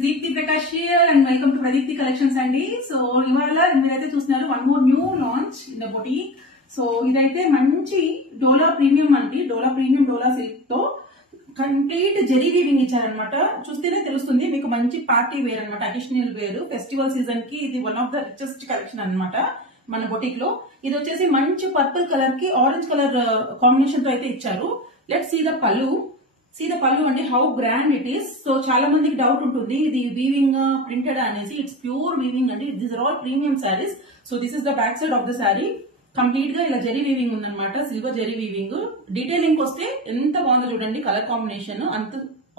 is Deepthi Prakash here and welcome to Pradipti Collections అండి. So ఇవాళ మీరైతే చూస్తున్నారు one more new launch in the boutique. So ఇదైతే మంచి డోలా ప్రీమియం అండి, డోలా ప్రీమియం డోలా సిల్క్ తో కంప్లీట్ జెరీ వీవింగ్ ఇచ్చారనమాట. చూస్తేనే తెలుస్తుంది మీకు మంచి పార్టీ వేర్ అనమాట, అడిషనల్ వేర్ ఫెస్టివల్ సీజన్ కి ఇది one of the richest collection అనమాట మన బొటిక్ లో. ఇది వచ్చేసి మంచి పర్పుల్ కలర్ కి ఆరెంజ్ కలర్ కాంబినేషన్ తో అయితే ఇచ్చారు. Let's see the pallu. See the పళ్ళు అండి, how grand it is. So చాలా మందికి డౌట్ ఉంటుంది ఇది వీవింగ్ ప్రింటెడ్ అనేసి. ఇట్స్ ప్యూర్ వీవింగ్ అండి. These are all premium saris. So this is the back side of the sari. Complete గా ఇలా జెరీ వీవింగ్ ఉందన్నమాట, సిల్వర్ జెరీ వీవింగ్. డీటెయిలింగ్ వస్తే ఎంత బాగుందో చూడండి, కలర్ కాంబినేషన్ అంత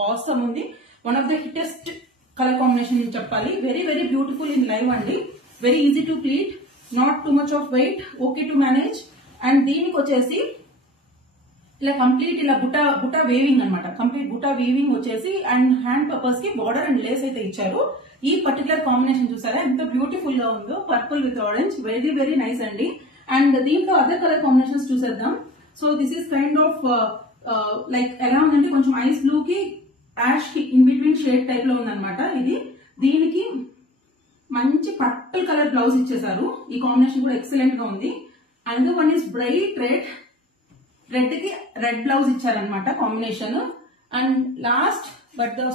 ఆసమ్ ఉంది. One of the hittest colour combination చెప్పాలి. Very very beautiful in live అండి. Very easy to pleat, not too much of weight, okay to manage. And దీనికి వచ్చేసి ఇలా కంప్లీట్ ఇలా బుటా వేవింగ్ అనమాట. కంప్లీట్ బుటా వీవింగ్ వచ్చేసి అండ్ హ్యాండ్ పర్పస్ కి border and Lay's అయితే ఇచ్చారు. ఈ పర్టికులర్ కాంబినేషన్ చూసారా ఎంత బ్యూటిఫుల్ గా ఉందో, purple with orange. Very very nice అండి. అండ్ దీంట్లో అదర్ కలర్ కాంబినేషన్స్ చూసేద్దాం. So this is kind of like ఎలా ఉందంటే కొంచెం ఐస్ బ్లూ కి యాష్ కి ఇన్ బిట్వీన్ షేడ్ టైప్ లో ఉందన్నమాట ఇది. దీనికి మంచి పర్పుల్ కలర్ బ్లౌజ్ ఇచ్చేసారు. ఈ కాంబినేషన్ కూడా ఎక్సలెంట్ గా ఉంది. And one is bright red, red కి రెడ్ బ్లౌజ్ ఇచ్చారనమాట combination. And last but the